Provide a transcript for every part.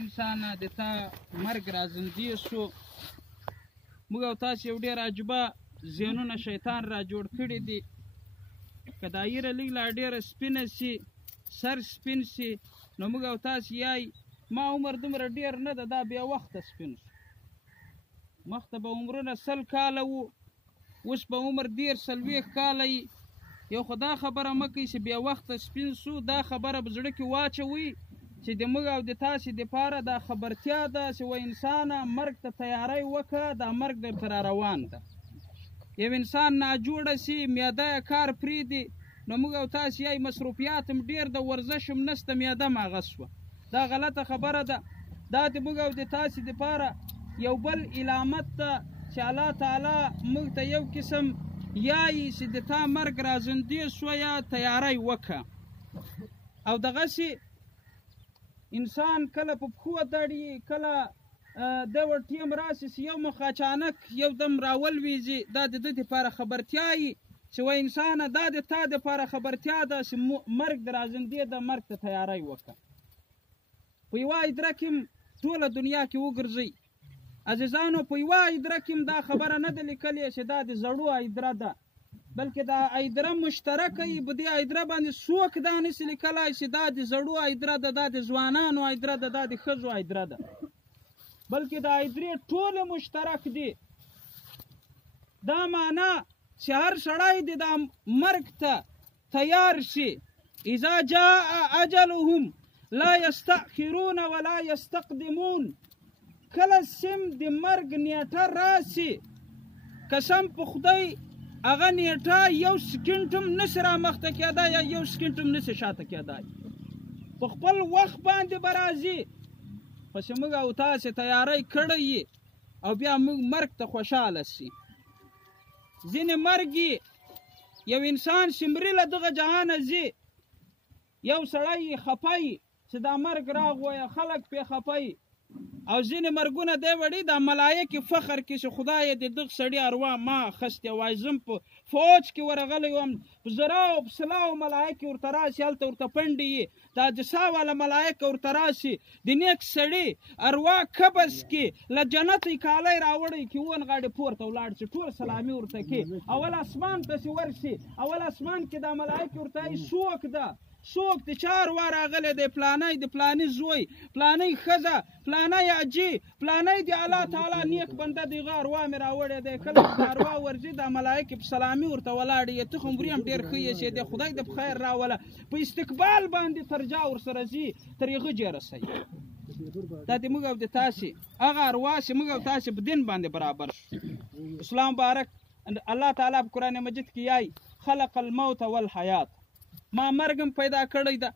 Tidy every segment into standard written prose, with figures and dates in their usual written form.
انسانه د تا مرګ رازندې شو. موږ او تاسو یو ډېر عجیبه ذهنونه شیطان را جوړ کړي دي. که دایره لږ لا ډېره سپینه سي، سر سپین سي، نو موږ او تاسو یای ما عمر دومره ډېر نه ده، دا بیا وخته سپین شو. مخته به عمرونه 100 کاله وو، اوس به عمر 40 کاله وي. یو خو دا خبره مه کوئ چې بیا وخته سپین سو. دا خبره په زړه کې واچوئ چې د موږ او د تاسې دپاره دا خبرتیا ده چې و انسانه مرګ ته تیاری وکړه، دا مرګ درته را روان ده. یو انسان ناجوړه سي، معده یې کار پرېږدي، نو موږ او تاسې یای مصروفیات هم ډېر د ورزش هم نشته، معده م هغه شوه. دا غلطه خبره ده. دا د موږ او د تاسې دپاره یو بل علامت ده چې الله تعالی موږ ته یو قسم یایي چې د تا مرګ رازندې شویه، تیاری وکړه. او دغسې انسان کله په پښو دړي، کله د ور ټیم راسي چې یو مخ اچانک یو دم راولویږي. دا د ده دپاره خبرتیا یي چې و انسانه دا د تا دپاره خبرتیا ده چې مرګ د رازندې د مرګ ته تیاری وکړه. په یوه ادره کې ټوله دنیا کې وګرځئ عزیزانو، په یوه ادره کې دا خبره نه ده لیکلې چې دا د زړو ادره ده، بلکې دا ادره مشترکه یي. په دې ادره باندې څوک دا نشي لیکلی چې دا د زړو ادره ده، دا د ځوانانو ادره ده، دا د ښځو ادره ده، بلکې دا ادرې ټولې مشترک دي. دا معنا چې هر سړی د دا مرګ ته تیار شي. اذا جاء اجلهم لا یستأخرون ولا یستقدمون. کله سم د مرګ نیټه راسي، قسم په خدای هغه نیټه یو سکنډ هم نشي رامخته کېدی یا یو سکنډ هم نشي شاته کېدی، په خپل وخت باندې به راځي. خو چې موږ او تاسې تیاری کړی یي او بیا موږ مرګ ته خوشحاله سي. ځینې مرګ یو انسان چې مري له دغه جهانه ځي، یو سړی یې خفه یي چې دا مرګ راغویه، خلک پرې خفه یي. او ځینې مرګونه دی وړي دا ملایکې فخر کې چې خدای د دغه سړي اروا ما اخستې وای، زم په فوج کې ورغلی وم، په زراو په سلاو ملایکې ورته راسي، هلته ورته پنډې یي، دا جسا والا ملایکه ورته راسي، د نیک سړي اروا قبض کې له جنت یې کالی راوړی کې ونغاړې پورته ولاړ شي، ټول سلامي ورته کې، اول اسمان پسې ورشي. اول اسمان کې دا ملایکې ورته وایي څوک ده، څوک د چا اروا راغلی دی، پلانی د پلاني زوی، پلانی ښځه، پلانی حاجي، پلانی د الله تعالی نیک بنده د هغه اروا مې راوړی دی. کله چې د اروا ورځي دا ملایکې په سلامي ورته ولاړې یې، ته خو مریم ډېر ښه یې چې د خدای د په خیر راوله، په استقبال باندې تر جا ورسره ځي، تر هغه جې رسوي. دا د موږ او د تاسې هغه اروا چې موږ او تاسې په دین باندې برابر شو. اسلام مبارک الله تعالی په قرآن مجید کې یای خلق الموت والحیات، ما مرګ هم پیدا کړی ده،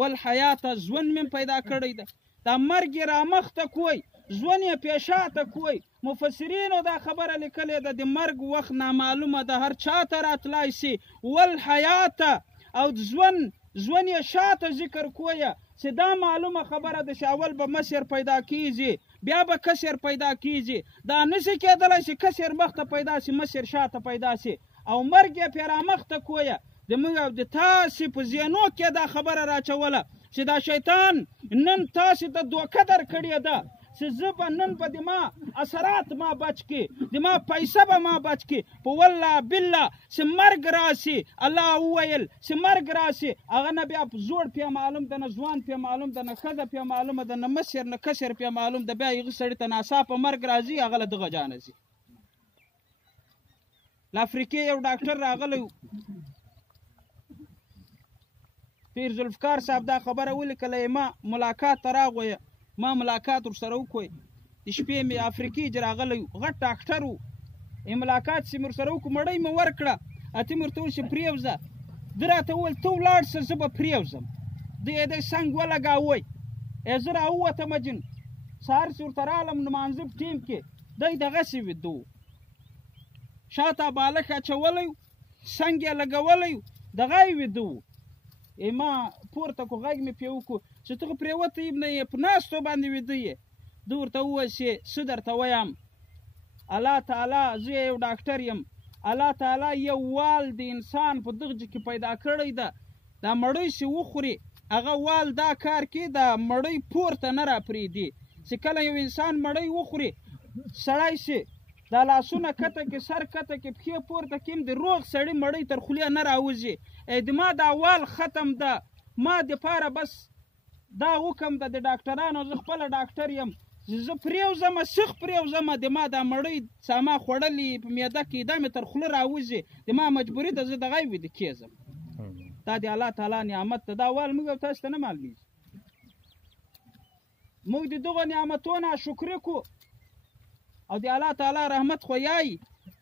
والحیات ژوند مې پیدا کړی ده. دا مرګ یې رامخته کوی، ژوند یې پیشاته کوی. مفسرینو دا خبره لیکلې ده د مرګ وخت نامعلومه ده، هر چا ته راتلی سي. والحیات او ژوند یې شاته ذکر کویه چې دا معلومه خبره ده چې اول به مسیر پیدا کیږي، بیا به کسر پیدا کیږي. دا نشي کېدلی چې کسر مخته پیدا سي، مسیر شاته پیدا سي. او مرګ یې پرې رامخته کویه. د موږ او د تاسې په ذهنو کې دا خبره راچوله چې دا شیطان نن تاسې ته دوکه درکړې ده چې زه به نن به د ما اثرات ما بچ کړي، د ما پیسه به ما بچ کړي. په والله بالله چې مرګ راسي، الله وویل چې مرګ راسي، هغه نه بیا زوړ پې معلوم ده، نه ځوان پې معلوم ده، نه ښځه پې معلومه ده، نه مسیر نه کسر پې معلوم ده. بیا هغه سړي ته ناڅاپه مرګ راځي، هغه له دغه جانه ځي. له افریقې یو ډاکټر راغلی پیر ذوالفقار صاحب دا خبره ولیکله، ما ملاقات ته راغویه، ما ملاقات ورسره وکړی، د شپې مې افریقې چې راغلی غټ ډاکټر و، ملاقات چې مې ورسره وکړو، مړۍ مې ورکړه، اته مې ورته وویل چې پرېوځه. ده راته وویل ته ولاړ شه زه به پرېوځم. ده یې دی سنګ ولګاوی، زه راووتم جن، سهار چې ورته رالم نمانځه په ټیم کې دی دغسې ویده و، شاته بالښت اچولی و، سنګ یې لګولی و، دغه یې ویده و. ما پورته کو غږ مې پرې وکړو چې ته خو پرېوتی یې نه یې، په ناستو باندې ویده یې. ده ورته وویل چې څه درته ویم، الله تعالی زه یو ډاکټر یم، الله تعالی یو وال د انسان په دغه کې پیدا کړی ده. دا مړی چې وخوري هغه وال دا کار کې د مړۍ پورته نه راپرېږدي چې کله یو انسان مړۍ وخوري سړی شي دا لاسونه کته کې سر کته کې پښې پورته کړي د روغ سړي مړۍ تر خولې نه راوځي د ما دا وال ختم ده ما دپاره بس دا حکم ده د ډاکټرانو زه خپله ډاکټر یم زه پرېوځمه سیخ پرېوځمه د ما دا مړۍ ساما خوړلې په معده کې دا مې تر خوله راوځي د ما مجبوري ده زه دغه ویده کېږم دا د الله تعالی نعمت ده دا وال موږ او تاسو ته نه معلومېږي موږ د دغو نعمتونو شکر کو او د الله تعالی رحمت خو یایي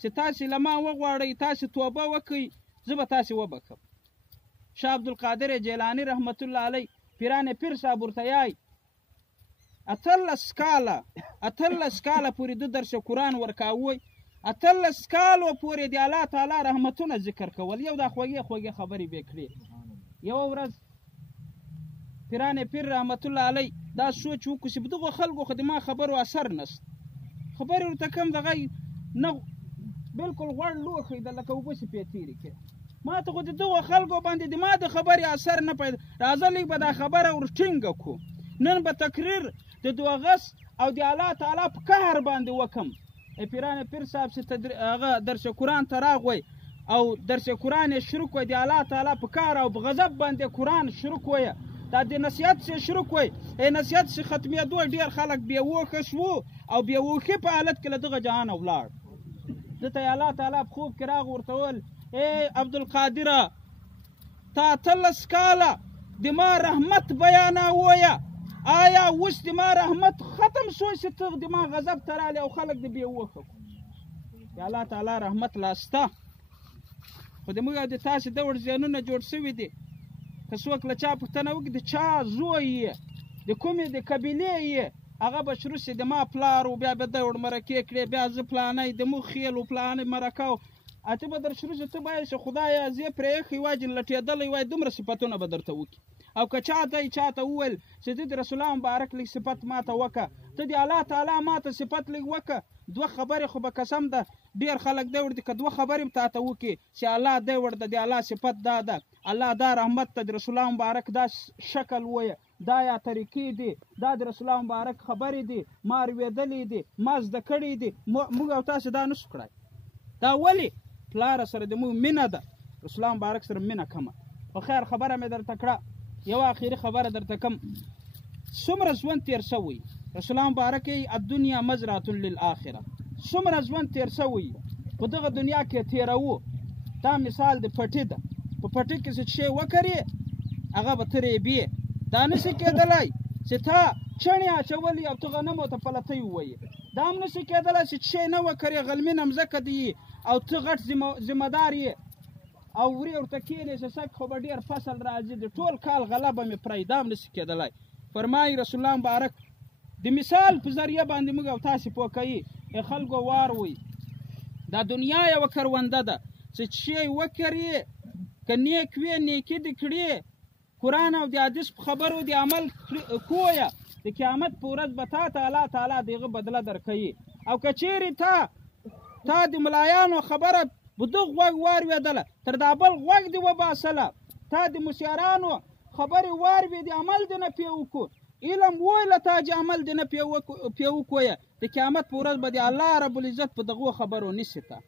چې تاسې له ما وغواړئ تاسې توبه وکئ زه به تاسې وبخم شاه عبدالقادر جیلاني رحمت الله علی پیران پیر صاحب ورته یایي 18 کاله پورې د درس قرآن ورکاوی 18 کالو پورې د الله تعالی رحمتونه ذکر کول یو دا خوږې خبرې به کړې یو ورځ پیران پیر رحمت الله علی دا سوچ وکړو چې په دغو خلکو خو د ما خبرو اثر نشته خبرې ورته کوم دغه نه بلکل غوړ لوښی ده لکه اوبه چې پې تېرې کړې ما ته خو د دغو خلکو باندې د ما د خبرې اثر نه پیدا راځه لږ به دا خبره ور ټینګه کړو نن به تقریر د دوغس او د الله تعالی په قهر باندې وکم پیران پیر صاحب چې هغه درس قرآن ته راغوی او درس قرآن یې شروع کړی د الله تعالی په کار او په غضب باندې قرآن شروع کړی دا د نصیحت چې شروع کړی نصیحت چې ختمېدو ډېر خلک بېوښه شو او بېوښې په حالت کې له دغه جهانه ولاړ ده ته یې الله تعالی په خوب کې راغ ورته وویل ای عبدالقادره تا 18 کاله د ما رحمت بیانویه آیا اوس د ما رحمت ختم شو چې ته د ما غضب ته رالی او خلک د بېوښه کړو د الله تعالی رحمت لا شته خو د موږ او د تاسې دور ذهنونه جوړ شوي دي که څوک له چا پوښتنه وکړي د چا زوی یې د کومې د قبیلې یې هغه به شروع شي د ما پلار و بیا به دوړ مرکې کړې بیا زه پلانی د مو خیل و پلانی مرکه و ته به در شروع شي ته به یې چې خدایه زه پرې ایښی وای چې لټېدلی وای دومره صفتونه به درته وکړي او که چا ته وویل چې ته د رسول الله مبارک لږ صفت ماته وکړه ته د الله تعالی ماته صفت لږ وکړه دوه خبرې خو به قسم ده ډېر خلک دی ورته که دوه خبرې به تاته وکړي چې الله دی ورته د الله صفت دا ده الله دا رحمت ته د رسول الله مبارک دا شکل وایه دا یا طریقې دي دا د رسول الله مبارک خبرې دي ما اورېدلې دي ما زده کړې دي موږ او تاسې دا نشو کړی دا ولې پلاره سره د موږ مینه ده رسول الله مبارک سره مینه کمه خو خیر خبره مې درته کړه یو آخري خبره درته کوم څومره ژوند تېر شوی رسول الله مبارک یې الدنیا مزرعة للآخره څومره ژوند تېر شوی په دغه دنیا کې تېروو دا مثال د پټي ده په پټي کې چې شی وکرې هغه به ته ریبې دا نشي کېدلی چې تا چڼې اچولي او ته غنمو ته پلتی ووایې دا هم نشي کېدلی چې شی نه وکرې غلمینه مځکه دي او ته غټ ذمهدار یې او ورې ورته کښېنې چې سږ خو به ډېر فصل راځي د ټول کال غله به مې پرې دا هم نشي کېدلی فرمایي رسول الله مبارک د مثال په ذریعه باندې موږ او تاسې پوه کوي خلکو واروئ دا دنیا یوه کرونده ده چې شی وکرې که نیک وې نیکي دې کړې قرآن او د حدیث په خبرو د عمل کویه د قیامت په ورځ به تا ته الله تعالی د هغه بدله درکوي او که چیرې تا د ملایانو خبره په دغ غوږ واورېدله تر دا بل غوږ دې وباسله تا د مشیرانو خبرې واورېدې عمل دې نه پې وکړو علم ویله تا چې عمل دې نه پې وکړویه د قیامت په ورځ به د الله رب العزت په دغو خبرو نیسي ته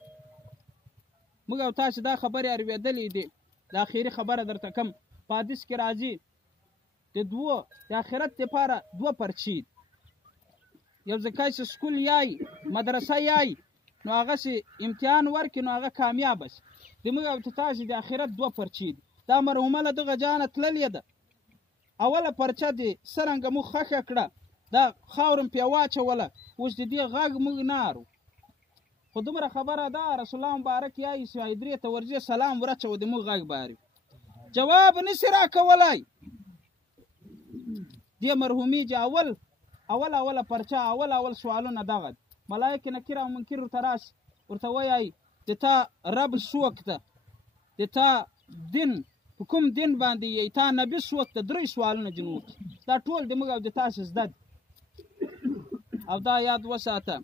موږ او تاسې دا خبرې اورېدلې دي د آخري خبره درته کوم په حدیث کې راځي د آخرت دپاره دوه پرچې یو ځکه چې سکول یای مدرسه یای نو هغه چې امتحان ورکړي نو هغه کامیابه شي د موږ او تاسې د آخرت دوه پرچې دي دا مرحومه له دغه جانه تللې ده اوله پرچه دې څرنګه موږ خښه کړه دا خاوره مې پرې واچوله اوس د دې غږ موږ نه اورو خو دومره خبره ده رسول الله مبارک یایي چې حیدرې ته ورځې سلام ورچوه د موږ غږ به اوري جواب نشي راکولی دې مرحومې چې اوله پرچه اول سوالونه دغه ملایک نکیر او منکر ورته راشي ورته وایي د تا رب څوک ده د تا دین په کوم دین باندې یې تا نبي څوک ده 3 سوالونه جن وکړي دا ټول د موږ او د تاسې زده دي او دا یاد وساته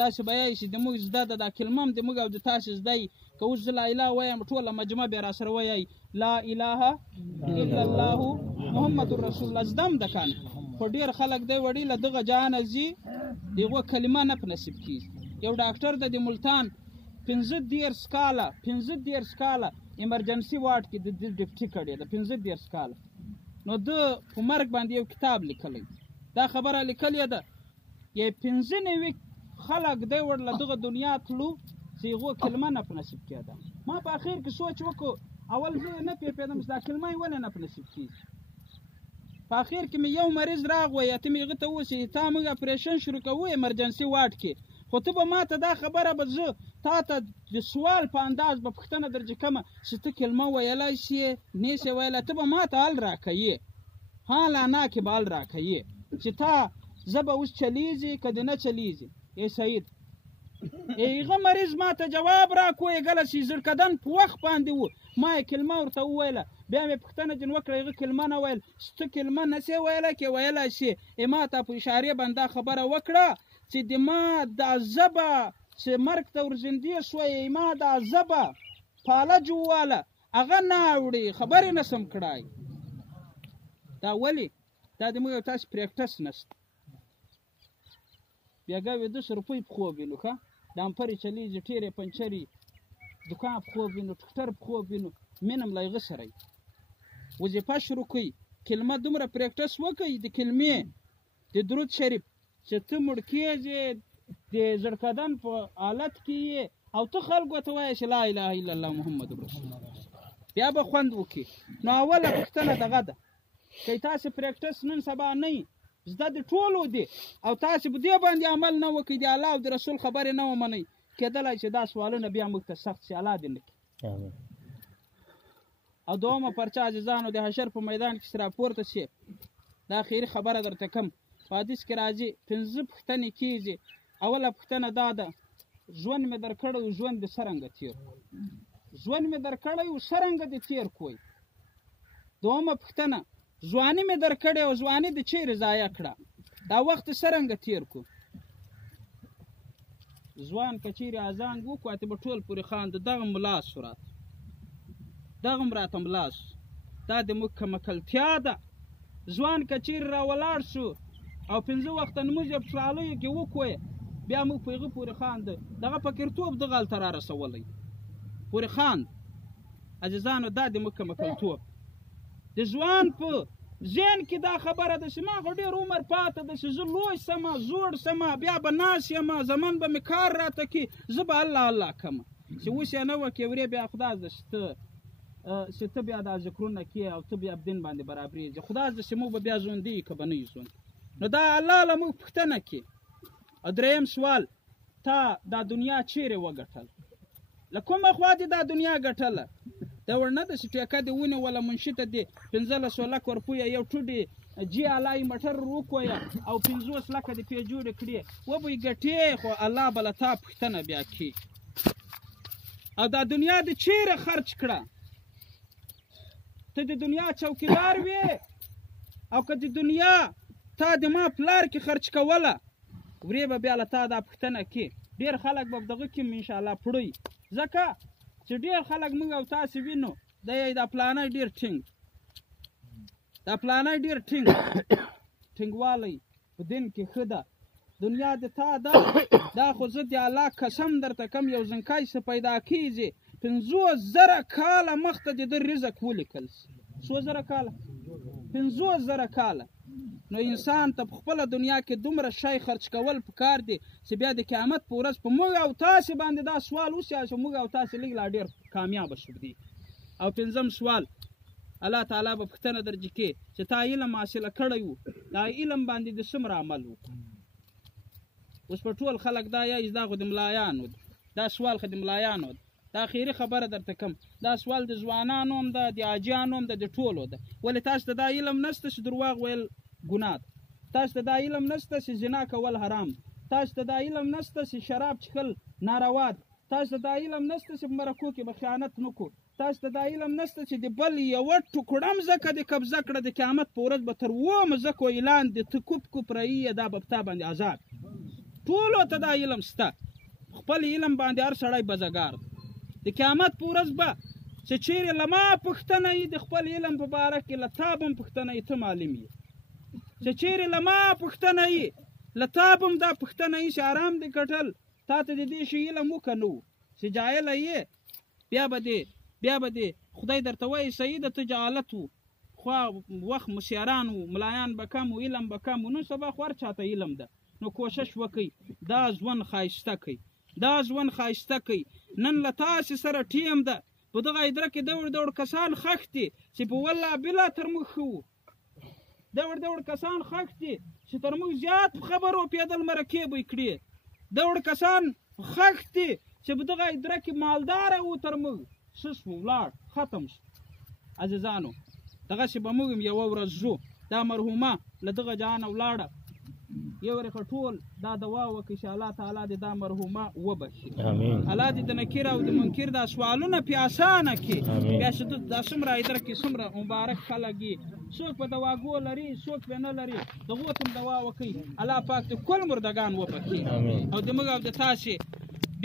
تاسې به یایي چې د موږ زده ده دا کلمه هم د موږ او د تاسې زده یي که اوس زه لا اله وایم ټوله مجمع بیا راسره وایي لا اله الا الله محمد رسول الله زدم د کنه خو ډېر خلک دی وړي له دغه جهانه ځي د هغو کلمه نه په نصیب کېږي. یو ډاکټر د ملتان 15 کاله ایمرجنسي وارډ کې د ډیوټي کړې ده 15 کاله. نو ده په مرګ باندې یو کتاب لیکلی، دا خبره لیکلې ده یې 15 خلک دی ور له دغه دنیا تلو چې هغو کلمه نه په نصیب کېده. ما په اخر کې سوچ وکړو اول زه نه پوهېدم چې دا کلمه یې ولې نه په نصیب کېږي. په اخر کې مې یو مریض راغی ته مې هغه ته وویل تا موږ اپریشن شروع کوو ایمرجنسي وارډ کې، خو ته به ما ته دا خبره به زه تا ته د سوال په انداز به پوښتنه درجه کومه چې ته کلمه ویلی شې نه شې ویلی، ته به ما ته حل راکوې، حالانا کې به حل راکوې چې تا زه به اوس چلیږي که د نه چلیږي. ای سعید هغه مریض ما ته جواب راکړو یګله چې زړکدن په وخت باندې و، ما یې کلمه ورته وویله، بیا مې پوښتنه جن وکړه هغه کلمه نه ویل چې ته کلمه نه شې ویلی که ویلی شې. ما ته په اشارې باندې دا خبره وکړه چې د ما دا ژبه چې مرګ ته ورزندې شوی ما دا ژبه فالج وواله هغه نه اوړي خبرې نه سم کړای. دا ولې؟ دا د موږ یو تاسې پریکټس نشته. بیا ګوې 200 روپۍ په خوب وینو ښه ډامپرې چلیږي ټیرې پنچرې دکان په خوب وینو ټکټر په خوب وینو مینم له هغه سره وظیفه شروع کوي کلمه دومره پریکټس وکړئ د کلمې د درود شریف چې ته مړ کېږې د زړکدن په حالت کې یې او ته خلکو ته وایې چې لا اله الا الله محمد رسول الله بیا به خوند وکړي. نو اوله پوښتنه دغه ده که تاسې پریکټس نن سبا نه یي زده د ټولو دی او تاسې په دې باندې عمل نه وکړئ د الله او د رسول خبرې نه ومنئ کېدلی چې دا سوالونه بیا موږ ته سخت شي الله دې نه کړي. او دومه پرچه عزیزانو د حشر په میدان کې چې راپورته شي دا اخري خبره درته کوم په حدیث کې راځي 5 پوښتنې کېږي. اوله پوښتنه دا ده ژوند مې درکړی و ژوند دې څرنګه تېر ژوند مې درکړی و څرنګه دې تېر کوی. دومه پوښتنه ځواني مې درکړې او ځواني دې چیرې ضایع کړه دا وخت څرنګه تېر کو. ځوان که چیرې اذان وکړو ته به ټول پورې خاندو دغه ملا صورت دغه م راته ملا شو دا د موږ کمکلتیا ده. ځوان که چیرې راولاړ شو او 5 وخته لمونځ یې په سلالیو کې وکړو بیا موږ په هغه پورې خاندو دغه فقیرتوب دغه هلته را رسولی پورې خاند. عزیزانو دا د موږ کمکلتوب د ځوان په ذهن کې دا خبره ده چې ما خو ډېر عمر پاته ده چې زه لوی سمه زوړ سمه بیا به ناست یمه زمن به مې کار راته کړي زه به الله الله کومه چې اوس یې نه وکړې ورې بیا خدای زده چې ته بیا دا ذکرونه کې او ته بیا په دین باندې برابرېږي خدای زده چې موږ به بیا ژوندي یو که به نه یو ژوند. نو دا الله له موږ پوښتنه کې. دریم سوال تا دا دنیا چیرې وګټل له کومه خوا دې دا دنیا ګټله دا ور نه ده چې ټیکه دې ونیوله منشي ته دې 15 لک ورپویه یو ټوډې جي الای مټر وکویه او 50 لکه دې پې جوړې کړې وبوی ګټې خو الله به له تا پوښتنه بیا کړي. او دا دنیا دې چیرې خرچ کړه ته د دنیا چوکیدار وې او که د دنیا تا د ما پلار کې خرچ کوله ورې به بیا له تا دا پوښتنه کې. ډېر خلک به دغه کې انشاءالله پړوي ځکه چې ډېر خلک موږ او تاسې وینو دا پلانی ډېر ټینګ دا پلانی ډېر ټینګوالی په دین کې ښه ده دنیا د تا ده دا خو زه د الله قسم درته کوم یو ځنکای څه پیدا کېږي 50,000 کاله مخته د ده رزق ولیکل څو زره کاله 50,000 کاله. نو انسان ته په خپله دنیا کې دومره شی خرچ کول پکار دی چې بیا د قیامت په ورځ په موږ او تاسې باندې دا سوال وشي چې موږ او تاسې لږ لا ډېر کامیابه شو دي. او 5م سوال الله تعالی به پوښتنه درجه کې چې تا علم حاصله کړی و دا علم باندې د څومره عمل وکړو. اوس په ټول خلک دا یایي دا خو د ملایانو دا سوال خو د ملایانو ده. دا اخري خبره درته کوم دا سوال د ځوانانو هم ده د حاجیانو هم ده د ټولو ده. ولې تاسو ته دا علم نشته چې درواغ ویل ګناه ده تاسو ته دا علم نشته چې زنا کول حرام تاسو ته دا علم نشته چې شراب څښل ناروا ده تاسو ته دا علم نشته چې په مرکو کې به خیانت نه کړو تاسو ته دا علم نشته چې د بل یوه ټوکړه مځکه دې قبضه کړه د قیامت په ورځ به تر 7 مځکو اعلان د ته کوپ رایي دا به په تا باندې عذاب. ټولو ته دا علم شته خپل علم باندې هر سړی بزګار د قیامت په ورځ به چې چیرې له ما پوښتنه یي د خپل علم په باره کې له تا به هم پوښتنه یي ته معلم یې چې چیرې له ما پوښتنه یي له تا به هم دا پوښتنه یي چې آرام دې کټل تا ته د دې شي علم وکه نه و چې جاهله یې بیا به دې خدای درته وایي صحیح ده ته جهالت و خوا وخت مسیاران و ملایان به کم و علم به کم و نن سبا خو هر چاته علم ده نو کوشش وکئ دا ژوند ښایسته کئ نن له تاسې سره ټیم ده په دغه ادره کې دوړ کسان خښ دي چې په والله بلا تر موږ ښه وو دوړ کسان خښ دي چې تر موږ زیات خبرو پیدل مرکې به یې کړې دوړ کسان خښ دي چې په دغه ادره کې مالداره وو تر موږ سس ولاړ ختم شو عزیزانو دغسې به موږ هم یوه ورځ ځو دا مرحومه له دغه جهانه ولاړه یو ورخه ټول دا دعا وکړي چې الله تعالی دې دا مرحومه وبخښي الله دې د نکیر او د منکر دا سوالونه پې اسانه کړي بیا چې دا څومره ادره کې څومره مبارک خلک دي څوک په دواګو لري څوک پې نه لري دغو ته هم دعا وکړي الله پاک دې کل مردګان وبخښي او د موږ او د تاسې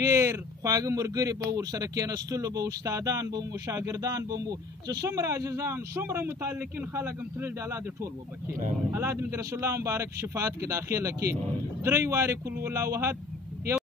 ډېر خواږه ملګري به ورسره کېنستلو به استادان به مو شاګردان به مو چې څومره عزیزان څومره متعلقین خلک هم تللي دي الله دې ټول وبخښي الله دې د رسول الله مبارک شفاعت کې داخله کړي درې وارې کل الله احد